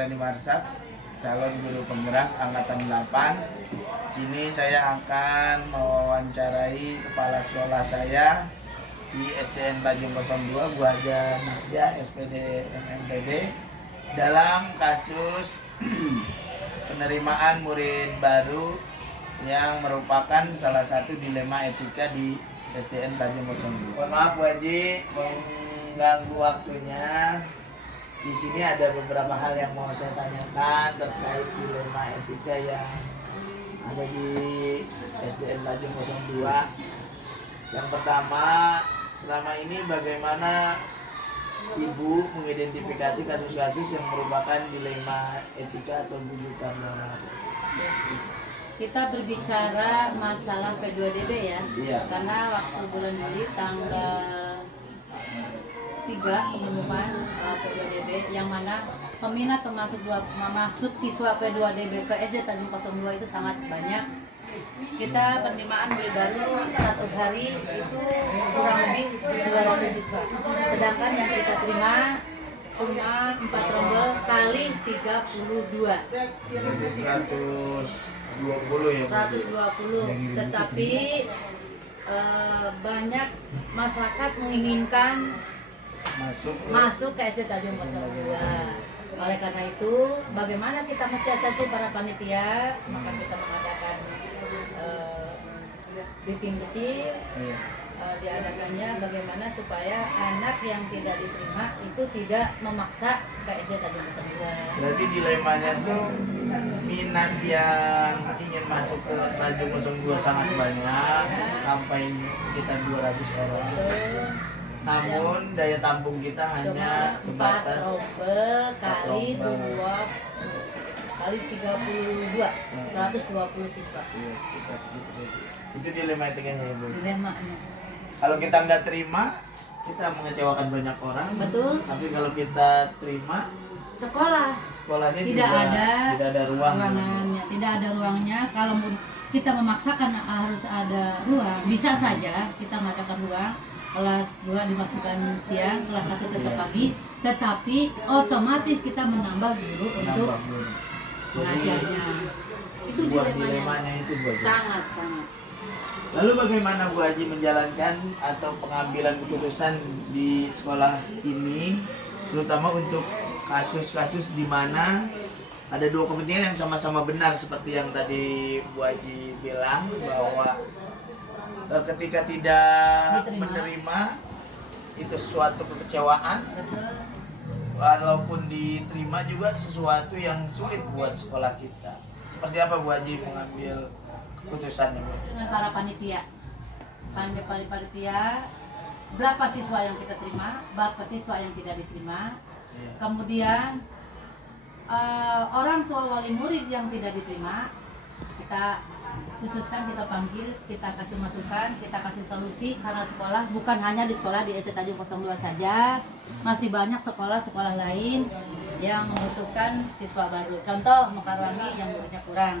Rani Marsab, calon guru penggerak angkatan 8. Sini saya akan mewawancarai kepala sekolah saya di SDN Tanjung 02 Bu Haja Nasya SPD MMPD dalam kasus penerimaan murid baru yang merupakan salah satu dilema etika di SDN Tanjung 02. Mohon maaf Bu Haji mengganggu waktunya. Di sini ada beberapa hal yang mau saya tanyakan terkait dilema etika yang ada di SDN Tanjung 02. Yang pertama, selama ini bagaimana Ibu mengidentifikasi kasus-kasus yang merupakan dilema etika atau bujukan moral? Kita berbicara masalah P2DB ya. Iya. Karena waktu bulan Juli tanggal 3 pengumuman P2DB yang mana peminat masuk siswa P2DB ke SD Tanjung 02 itu sangat banyak. Kita penerimaan murid baru satu hari itu kurang lebih 200 siswa. Sedangkan yang kita terima cuma 4 rombel kali 32. Jadi 120 ya? 120. Tetapi banyak masyarakat menginginkan masuk ke SD Tanjung 02. Oleh karena itu, bagaimana kita mensiasati para panitia, maka kita mengadakan briefing kecil. Diadakannya bagaimana supaya anak yang tidak diterima itu tidak memaksa ke SD Tanjung 02. Berarti dilemanya tuh minat yang ingin masuk ke Tanjung 02 sangat banyak, sampai sekitar 200 orang. Namun daya tampung kita hanya sebatas 4 rombel kali 2 kali 32, 120 siswa. Iya, sekitar segitu. Itu dilema etikanya ya Bu. Dilemanya. Kalau kita nggak terima, kita mengecewakan banyak orang. Betul. Tapi kalau kita terima, sekolahnya tidak ada ruangannya, tidak ada ruangnya. Kalau kita memaksakan harus ada ruang, bisa saja kita mengadakan ruang. Kelas 2 dimasukkan siang, kelas 1 tetap pagi, tetapi otomatis kita menambah guru untuk mengajarnya. Itu dilemanya itu Bu Haji. Sangat. Lalu bagaimana Bu Haji menjalankan atau pengambilan keputusan di sekolah ini, terutama untuk kasus-kasus di mana ada dua kepentingan yang sama-sama benar, seperti yang tadi Bu Haji bilang bahwa ketika tidak menerima itu suatu kekecewaan. Betul. Walaupun diterima juga sesuatu yang sulit buat sekolah kita. Seperti apa Bu Haji mengambil keputusannya Bu? Dengan para panitia, berapa siswa yang kita terima, berapa siswa yang tidak diterima. Iya. Kemudian orang tua wali murid yang tidak diterima, kita khususkan, kita panggil, kita kasih masukan, kita kasih solusi. Karena sekolah bukan hanya di sekolah di SD Tanjung 02 saja, masih banyak sekolah-sekolah lain yang membutuhkan siswa baru. Contoh Mekarwangi yang muridnya kurang.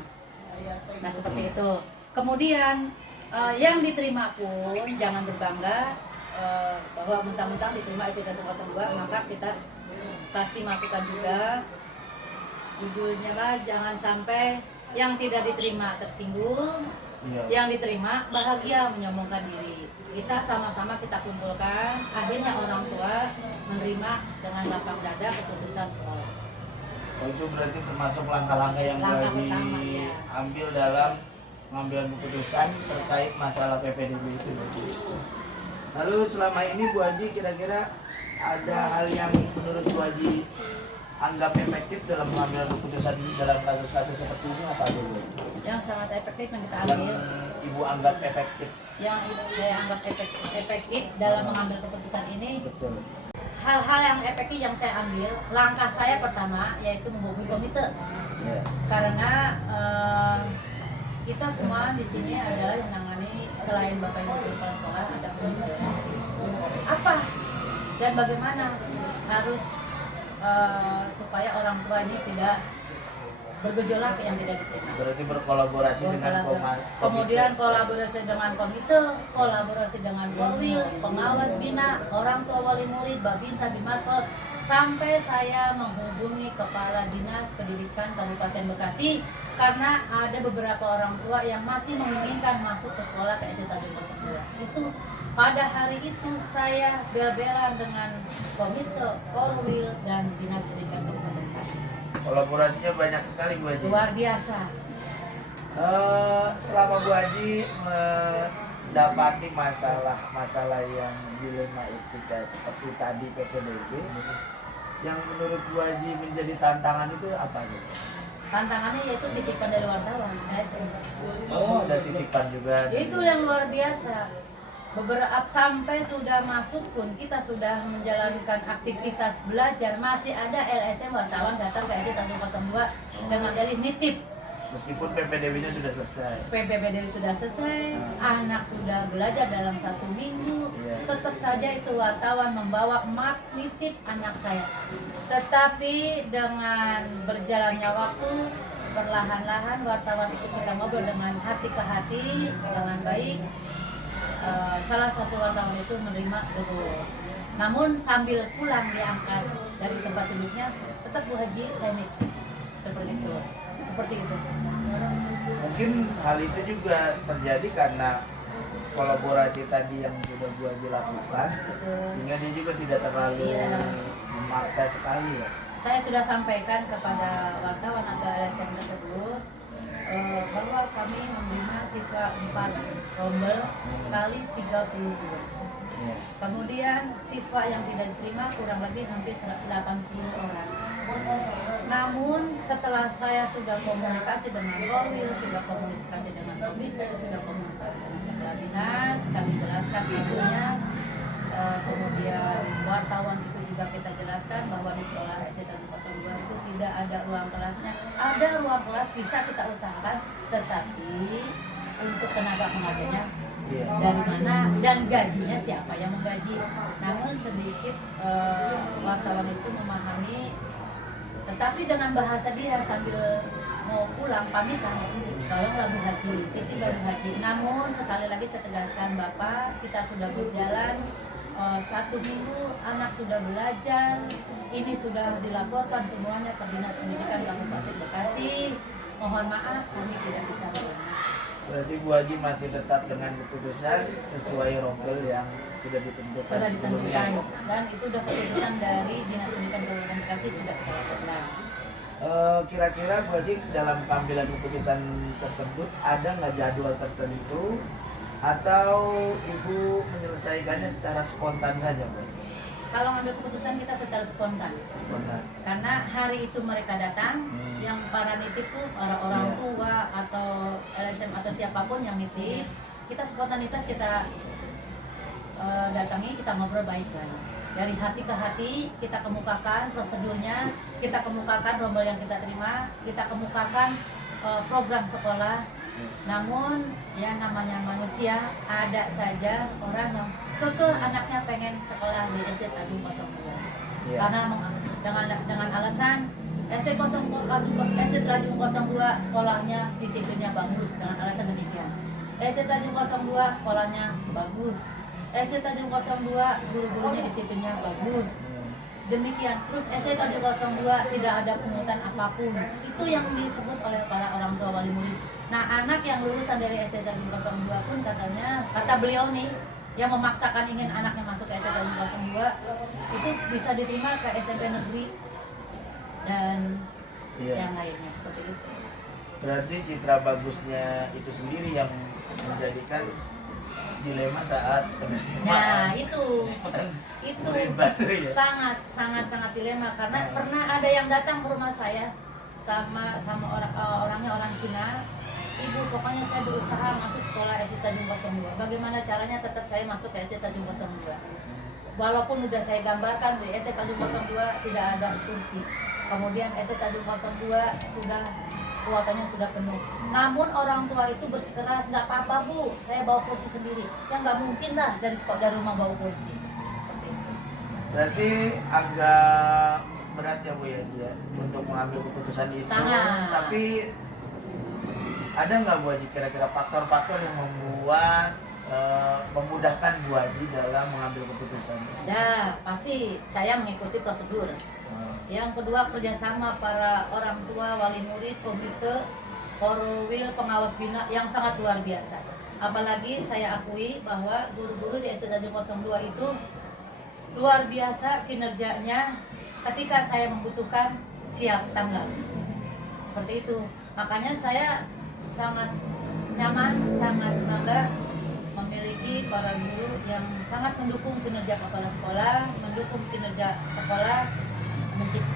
Nah seperti itu. Kemudian yang diterima pun jangan berbangga bahwa mentang-mentang diterima SD Tanjung 02, maka kita kasih masukan juga. Judulnya lah, jangan sampai yang tidak diterima tersinggung, yang diterima bahagia menyombongkan diri. Kita sama-sama kita kumpulkan, akhirnya orang tua menerima dengan lapang dada keputusan sekolah. Oh, itu berarti termasuk langkah-langkah yang Bu Haji ambil dalam mengambil keputusan terkait masalah PPDB itu. Lalu selama ini Bu Haji kira-kira ada hal yang menurut Bu Haji anggap efektif dalam mengambil keputusan dalam kasus-kasus seperti ini, apa aja Bu? Yang sangat efektif yang kita Yang ambil, Ibu anggap efektif? yang saya anggap efektif dalam mengambil keputusan ini. Betul. Hal-hal yang efektif yang saya ambil, langkah saya pertama yaitu menghubungi komite. Yeah. Karena kita semua di sini adalah menangani, selain Bapak Ibu Kepala Sekolah, ada apa dan bagaimana harus supaya orang tua ini tidak bergejolak yang tidak diterima. Berarti berkolaborasi dengan komite. Kemudian kolaborasi dengan komite, kolaborasi dengan Korwil, pengawas bina, orang tua wali murid, Babinsa, Bimaskol, sampai saya menghubungi Kepala Dinas Pendidikan Kabupaten Bekasi karena ada beberapa orang tua yang masih menginginkan masuk ke sekolah ke SD Tanjung 02. Itu pada hari itu saya bel-belan dengan Komite, Korwil, dan Dinas Pendidikan Kabupaten Bekasi. Kolaborasinya banyak sekali Bu Haji. Luar biasa. Selama Bu Haji mendapati masalah yang dilema etika seperti tadi PPDB, yang menurut Bu Haji menjadi tantangan itu apa gitu? Tantangannya yaitu titipan dari wartawan. Oh, ada titipan juga. Itu yang luar biasa. Beberapa sampai sudah masuk pun kita sudah menjalankan aktivitas belajar, masih ada LSM wartawan datang ke SD Tanjung 02 dengan dalih nitip. Meskipun PPDB-nya sudah selesai. PPPD sudah selesai, anak sudah belajar dalam 1 minggu, tetap saja itu wartawan membawa map nitip anak saya. Tetapi dengan berjalannya waktu, perlahan-lahan wartawan itu kita ngobrol dengan hati ke hati, dengan baik. Salah satu wartawan itu menerima betul. Namun sambil pulang diangkat dari tempat duduknya, tetap Bu Haji saya nitip. Seperti itu. Mungkin hal itu juga terjadi karena kolaborasi tadi yang sudah Bu Haji lakukan, sehingga dia juga tidak terlalu memaksa sekali ya. Saya sudah sampaikan kepada wartawan atau LSM tersebut bahwa kami menerima siswa 4 rombel kali 32. Kemudian siswa yang tidak diterima kurang lebih hampir 80 orang. Namun setelah saya sudah komunikasi dengan Korwil, sudah komunikasi dengan komisi, sudah komunikasi dengan kepala dinas, kami jelaskan itunya. Kemudian wartawan itu juga kita jelaskan bahwa di sekolah SD Tanjung 02 itu tidak ada ruang kelasnya. Ada ruang kelas bisa kita usahakan, tetapi untuk tenaga pengajarnya dari mana dan gajinya siapa yang menggaji. Namun sedikit wartawan itu memahami, tetapi dengan bahasa dia sambil mau pulang pamitan, kalau lagu haji, titip lagu haji. Namun sekali lagi saya tegaskan, Bapak, kita sudah berjalan 1 minggu, anak sudah belajar, ini sudah dilaporkan semuanya ke Dinas Pendidikan Kabupaten Bekasi. Mohon maaf, kami tidak bisa menerima. Berarti Bu Haji masih tetap dengan keputusan sesuai rombel yang sudah ditentukan. Sudah ditentukan, dan itu sudah keputusan dari Dinas Pendidikan Kabupaten Bekasi sudah kita laporkan. Kira-kira Bu Haji dalam pengambilan keputusan tersebut ada nggak jadwal tertentu atau Ibu menyelesaikannya secara spontan saja Bu? Kalau ngambil keputusan kita secara spontan. Karena hari itu mereka datang, yang para nitip tuh para orang tua atau LSM atau siapapun yang nitip, kita spontanitas kita datangi, kita ngobrol baik-baik. Dari hati ke hati kita kemukakan prosedurnya, kita kemukakan rombel yang kita terima, kita kemukakan program sekolah. Namun ya namanya manusia, ada saja orang yang kekeh anaknya pengen sekolah di SD Tanjung 02. Karena dengan alasan SD Tanjung 02 sekolahnya disiplinnya bagus, dengan alasan demikian. SD Tanjung 02 sekolahnya bagus. SD Tanjung 02 guru-gurunya disiplinnya bagus. Demikian. Terus SD Tanjung 02 tidak ada pungutan apapun. Itu yang disebut oleh para orang tua wali murid. Nah, anak yang lulusan dari SD Tanjung 02 pun katanya, kata beliau nih, yang memaksakan ingin anaknya masuk ke SD Tanjung 02 itu bisa diterima ke SMP negeri dan yang lainnya seperti itu. Berarti citra bagusnya itu sendiri yang menjadikan dilema saat penerimaan. Nah, itu ya? sangat dilema karena pernah ada yang datang ke rumah saya sama orangnya orang Cina. Ibu, pokoknya saya berusaha masuk sekolah SD Tanjung 02. Bagaimana caranya tetap saya masuk ke SD Tanjung 02? Walaupun udah saya gambarkan di SD Tanjung 02 tidak ada kursi. Kemudian SD Tanjung 02 sudah kuotanya sudah penuh. Namun orang tua itu bersikeras, nggak apa-apa Bu, saya bawa kursi sendiri. Ya nggak mungkin lah dari rumah bawa kursi. Berarti agak berat ya Bu ya dia untuk mengambil keputusan itu. Sangat. Tapi ada nggak Bu Haji kira-kira faktor-faktor yang membuat memudahkan Bu Haji dalam mengambil keputusan? Ada, pasti saya mengikuti prosedur. Yang kedua, kerjasama para orang tua, wali murid, komite, korwil, pengawas bina yang sangat luar biasa. Apalagi saya akui bahwa guru-guru di SD Tanjung 02 itu luar biasa kinerjanya, ketika saya membutuhkan siap tanggap. Seperti itu. Makanya saya sangat nyaman, sangat bangga memiliki para guru yang sangat mendukung kinerja kepala sekolah, mendukung kinerja sekolah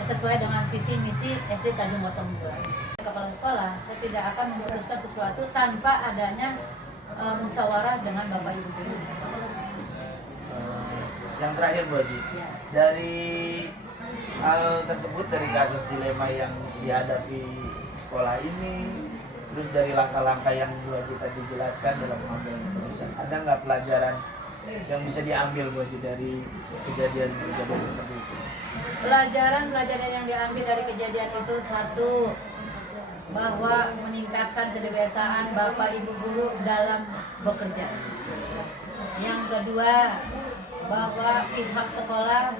sesuai dengan visi misi SD Tanjung 02. Kepala sekolah, saya tidak akan memutuskan sesuatu tanpa adanya musyawarah dengan Bapak Ibu guru di sekolah. Yang terakhir Bu Haji, Ya. dari hal tersebut, dari kasus dilema yang dihadapi sekolah ini, terus dari langkah-langkah yang Bu Haji tadi jelaskan dalam mengambil keputusan, ada nggak pelajaran yang bisa diambil Bu Haji dari kejadian-kejadian seperti itu? Pelajaran yang diambil dari kejadian itu, satu, bahwa meningkatkan kebiasaan Bapak Ibu guru dalam bekerja. Yang kedua, bahwa pihak sekolah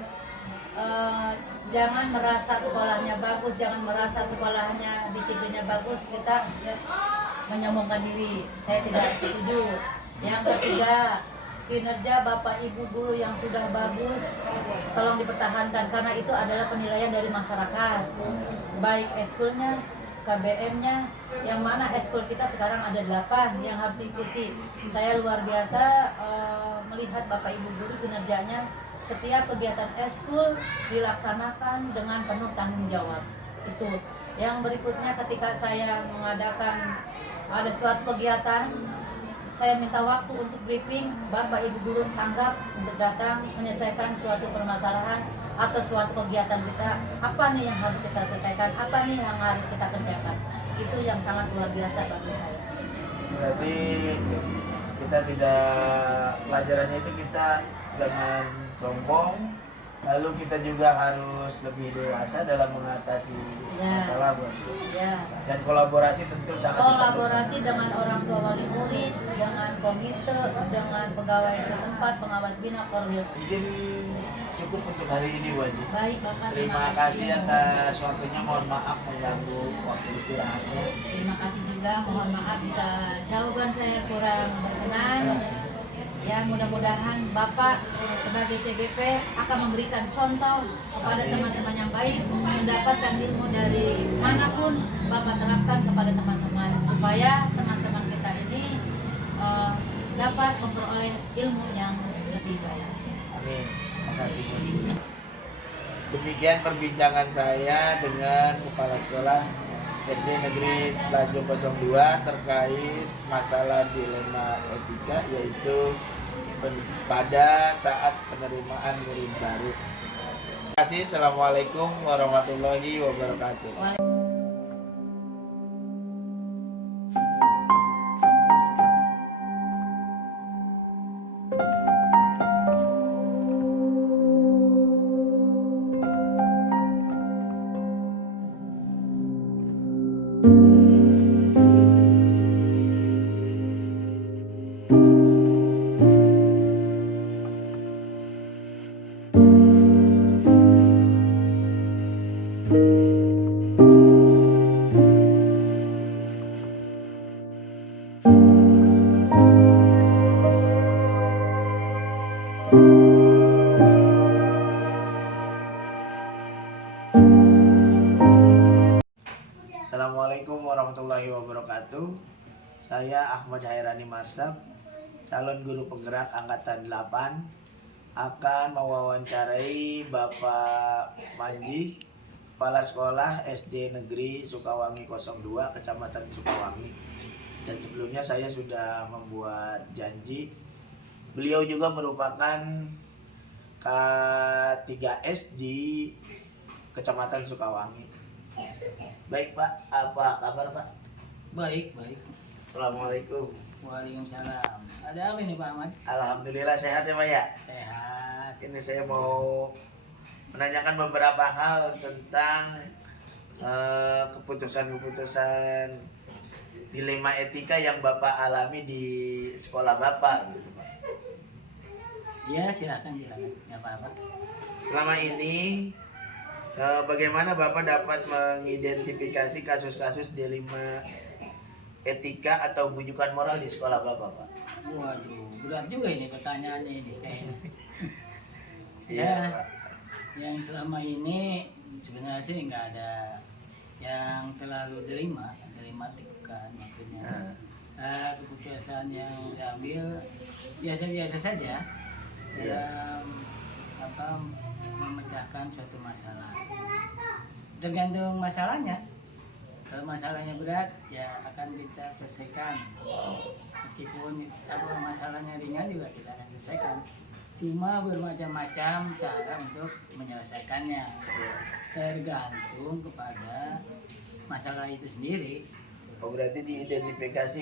jangan merasa sekolahnya bagus, jangan merasa sekolahnya disiplinnya bagus, kita menyombongkan diri. Saya tidak setuju. Yang ketiga, kinerja Bapak Ibu guru yang sudah bagus tolong dipertahankan, karena itu adalah penilaian dari masyarakat, baik eskulnya, KBM-nya, yang mana eskul kita sekarang ada 8 yang harus diikuti. Saya luar biasa melihat Bapak Ibu guru kinerjanya, setiap kegiatan eskul dilaksanakan dengan penuh tanggung jawab. Itu. Yang berikutnya, ketika saya mengadakan ada suatu kegiatan, saya minta waktu untuk briefing, Bapak Ibu guru tanggap untuk datang menyelesaikan suatu permasalahan atau suatu kegiatan kita. Apa nih yang harus kita selesaikan, apa nih yang harus kita kerjakan. Itu yang sangat luar biasa bagi saya. Berarti kita tidak, pelajarannya itu kita jangan sombong, lalu kita juga harus lebih dewasa dalam mengatasi masalah Bu Haji. Ya. Dan kolaborasi tentu sangat Kolaborasi dengan orang tua wali murid, dengan komite, dengan pegawai setempat, pengawas bina, korwil. Mungkin cukup untuk hari ini Bu Haji. Baik Bapak, Terima kasih atas waktunya, mohon maaf mengganggu waktu istirahatnya. Terima kasih juga, mohon maaf jika jawaban saya kurang berkenan. Ya, mudah-mudahan Bapak sebagai CGP akan memberikan contoh kepada teman-teman yang baik, mendapatkan ilmu dari manapun Bapak terapkan kepada teman-teman, supaya teman-teman kita ini dapat memperoleh ilmu yang lebih baik. Amin. Terima kasih Bu Haji. Demikian perbincangan saya dengan Kepala Sekolah SD Negeri Tanjung 02 terkait masalah dilema etika, yaitu pada saat penerimaan murid baru. Terima kasih. Assalamualaikum warahmatullahi wabarakatuh. Assalamualaikum warahmatullahi wabarakatuh. Saya Ahmad Hairani Marsab, calon guru penggerak angkatan 8, akan mewawancarai Bapak Manji, Kepala Sekolah SD Negeri Sukawangi 02, Kecamatan Sukawangi. Dan sebelumnya saya sudah membuat janji. Beliau juga merupakan K3S di Kecamatan Sukawangi. Baik Pak, apa kabar Pak? Baik. Assalamualaikum. Waalaikumsalam. Ada apa ini Pak Ahmad? Alhamdulillah sehat ya Pak ya. Sehat. Ini saya mau menanyakan beberapa hal tentang keputusan-keputusan dilema etika yang Bapak alami di sekolah Bapak gitu Pak. Ya silakan, nggak apa-apa. Selama ini bagaimana Bapak dapat mengidentifikasi kasus-kasus dilema etika atau bujukan moral di sekolah Bapak, Pak? Waduh, berat juga ini pertanyaannya ini kayaknya. Iya, Ya, Pak. yang selama ini sebenarnya sih nggak ada yang terlalu dilematik kan maksudnya. Keputusan yang diambil biasa-biasa saja Iya. dalam apa memecahkan suatu masalah. Tergantung masalahnya. Kalau masalahnya berat, ya akan kita selesaikan. Meskipun apa masalahnya ringan juga kita akan selesaikan. Cuma bermacam-macam cara untuk menyelesaikannya. Tergantung kepada masalah itu sendiri. Oh, berarti diidentifikasi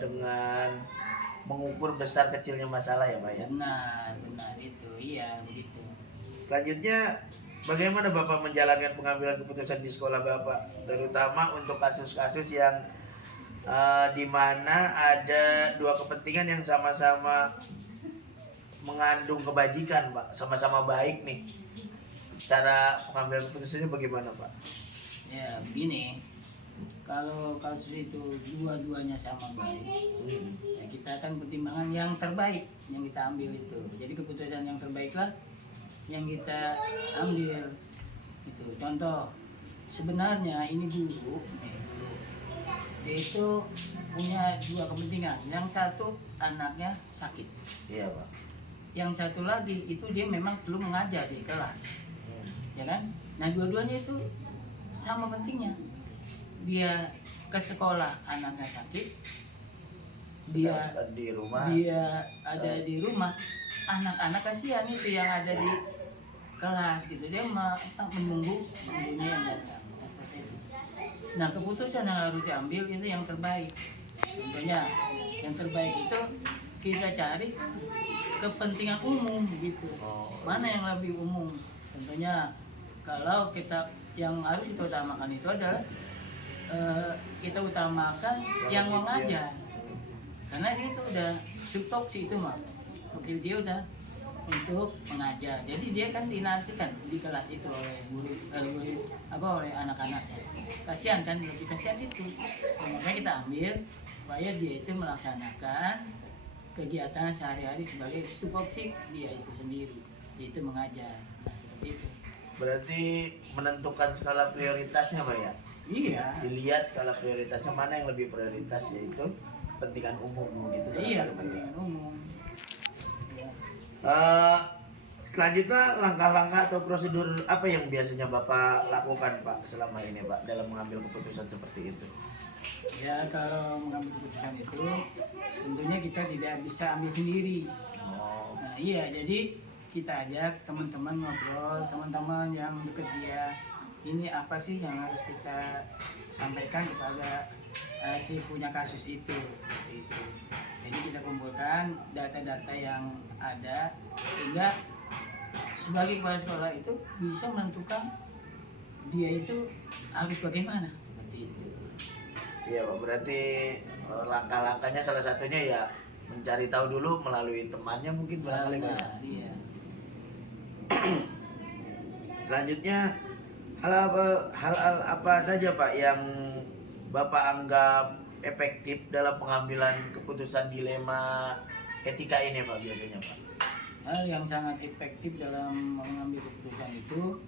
dengan mengukur besar kecilnya masalah ya, Pak ya? Benar itu, iya begitu. Selanjutnya, bagaimana Bapak menjalankan pengambilan keputusan di sekolah Bapak, terutama untuk kasus-kasus yang di mana ada dua kepentingan yang sama-sama mengandung kebajikan, Pak, sama-sama baik nih. Cara pengambilan keputusannya bagaimana, Pak? Ya begini, kalau kasus itu dua-duanya sama baik, ya kita akan pertimbangan yang terbaik yang kita ambil itu. Jadi keputusan yang terbaiklah yang kita ambil itu. Contoh, sebenarnya ini guru, dia itu punya dua kepentingan. Yang satu anaknya sakit, Iya, Pak. yang satu lagi itu dia memang perlu mengajar di kelas, ya kan? Nah dua-duanya itu sama pentingnya. Dia ke sekolah anaknya sakit, dia di rumah. dia ada di rumah, anak-anak kasihan itu yang ada di kelas gitu, dia menunggu gurunya yang datang. Nah keputusan yang harus diambil itu yang terbaik. Contohnya yang terbaik itu kita cari kepentingan umum gitu, mana yang lebih umum. Contohnya kalau kita yang harus kita utamakan itu adalah kita utamakan yang mengajar, karena itu udah subtoksi itu mah, dia udah untuk mengajar, jadi dia kan dinantikan di kelas itu oleh murid oleh anak-anaknya. Kasihan kan, lebih kasihan itu. Makanya kita ambil supaya dia itu melaksanakan kegiatan sehari-hari sebagai tupoksi dia itu sendiri, yaitu mengajar. Nah, seperti itu. Berarti menentukan skala prioritasnya, Pak ya? Iya. Dilihat skala prioritasnya mana yang lebih prioritas, yaitu kepentingan umum gitu. Iya, kepentingan umum. Selanjutnya langkah-langkah atau prosedur apa yang biasanya Bapak lakukan, Pak, selama ini, Pak, dalam mengambil keputusan seperti itu? Ya kalau mengambil keputusan itu tentunya kita tidak bisa ambil sendiri. Oh, Nah iya, jadi kita ajak teman-teman ngobrol, teman-teman yang dekat dia, ini apa sih yang harus kita sampaikan kepada si punya kasus itu, seperti itu. Jadi kita kumpulkan data-data yang ada sehingga sebagai kepala sekolah itu bisa menentukan dia itu harus bagaimana, seperti itu. iya, Pak. Berarti langkah-langkahnya salah satunya ya mencari tahu dulu melalui temannya mungkin barangkali, Pak. Nah, iya. Selanjutnya hal apa saja, Pak, yang Bapak anggap efektif dalam pengambilan keputusan dilema etika ini, Pak, biasanya, Pak? Hal yang sangat efektif dalam mengambil keputusan itu,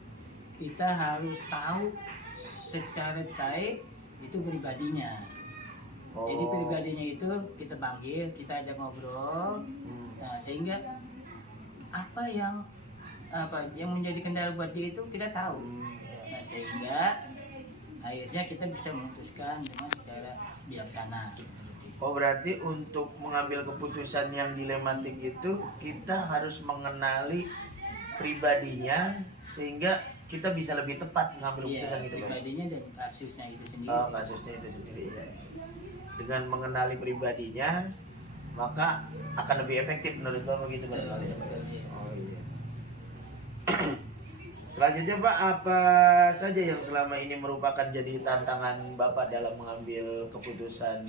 kita harus tahu secara baik itu pribadinya. Oh. Jadi pribadinya itu kita panggil, kita ajak ngobrol, nah sehingga apa yang menjadi kendala buat dia itu kita tahu. Nah, sehingga akhirnya kita bisa memutuskan dengan secara bijaksana. Oh, berarti untuk mengambil keputusan yang dilematik itu kita harus mengenali pribadinya sehingga kita bisa lebih tepat mengambil Iya, keputusan gitu, Pak. pribadinya dan kasusnya itu sendiri. Oh, kasusnya itu sendiri ya. Dengan mengenali pribadinya maka akan lebih efektif menurut Bapak gitu, Pak. Betul, iya. Oh iya. Selanjutnya Pak, apa saja yang selama ini merupakan jadi tantangan Bapak dalam mengambil keputusan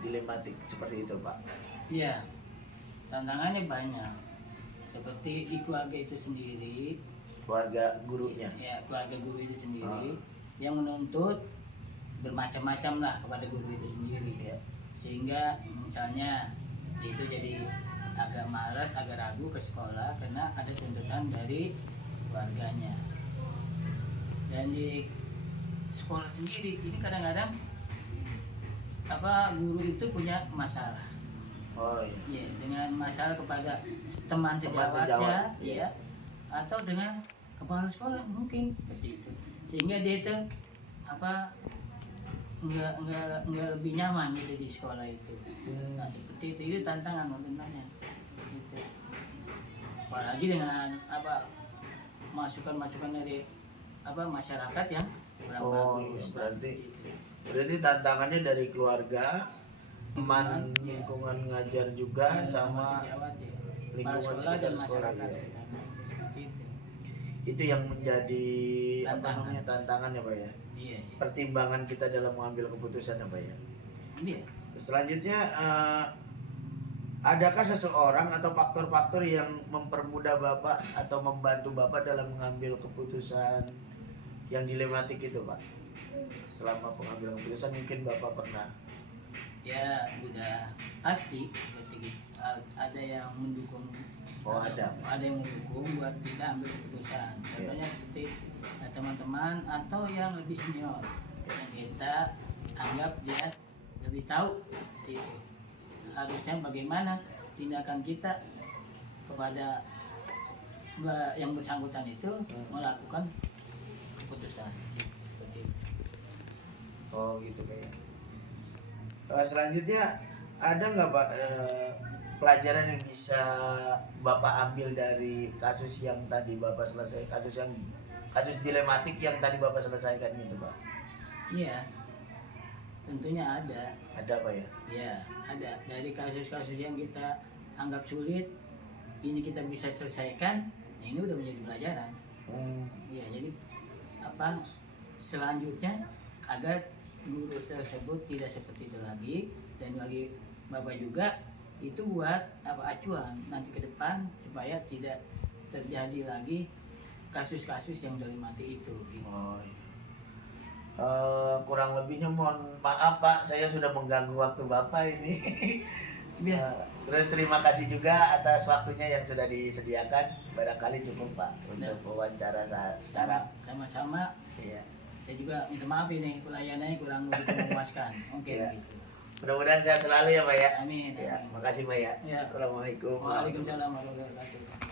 dilematik seperti itu Pak? Ya, tantangannya banyak. Seperti di keluarga itu sendiri, Keluarga gurunya. ya keluarga guru itu sendiri yang menuntut bermacam-macam lah kepada guru itu sendiri. Ya. Sehingga misalnya itu jadi agak malas, agak ragu ke sekolah karena ada tuntutan dari keluarganya. Dan di sekolah sendiri ini kadang-kadang guru itu punya masalah. Oh iya. Ya, dengan masalah kepada teman Teman sejawatnya, sejawat, ya, atau dengan kepala sekolah mungkin seperti itu. Sehingga dia itu nggak lebih nyaman gitu di sekolah itu. Nah seperti itu tantangan sebenarnya. Gitu. Apalagi dengan masukan-masukan dari masyarakat yang kurang Oh, bagus. berarti tantangannya dari keluarga, teman Ya. lingkungan ngajar juga, Ya, sama sejawat, ya. lingkungan Kepala sekitar dan sekolah, masyarakat ya. sekitarnya. Seperti itu. itu yang menjadi Tantangan. tantangan ya Pak ya. Iya, Pertimbangan kita dalam mengambil keputusan apa ya. iya. Selanjutnya, adakah seseorang atau faktor-faktor yang mempermudah Bapak atau membantu Bapak dalam mengambil keputusan yang dilematik itu Pak? Selama pengambilan keputusan mungkin Bapak pernah. Ya udah pasti seperti gitu. Ada yang mendukung. Oh, ada. Ada yang mendukung buat kita ambil keputusan. Contohnya seperti teman-teman atau yang lebih senior yang kita anggap dia lebih tahu seperti itu. Harusnya bagaimana tindakan kita kepada yang bersangkutan itu melakukan keputusan seperti itu. Oh gitu Pak ya. Selanjutnya ada nggak Pak pelajaran yang bisa Bapak ambil dari kasus yang tadi Bapak selesai, kasus dilematik yang tadi Bapak selesaikan gitu Pak? Iya, tentunya ada. Ada Pak ya? Ya, ada. Dari kasus-kasus yang kita anggap sulit, ini kita bisa selesaikan, nah ini udah menjadi pelajaran. Ya, jadi selanjutnya agar guru tersebut tidak seperti itu lagi, dan bagi Bapak juga itu buat acuan nanti ke depan supaya tidak terjadi lagi kasus-kasus yang dilematik itu. Gitu. Oh, iya. Kurang lebihnya mohon maaf Pak, saya sudah mengganggu waktu Bapak ini. Terus terima kasih juga atas waktunya yang sudah disediakan. Barangkali cukup Pak untuk wawancara saat sekarang. Sama-sama. Iya. Saya juga minta maaf ini pelayanannya kurang begitu memuaskan. Oke, Iya. gitu. Mudah-mudahan sehat selalu ya Pak ya. Amin. Ya, makasih Pak ya. Ya. Assalamualaikum. Waalaikumsalam warahmatullahi wabarakatuh.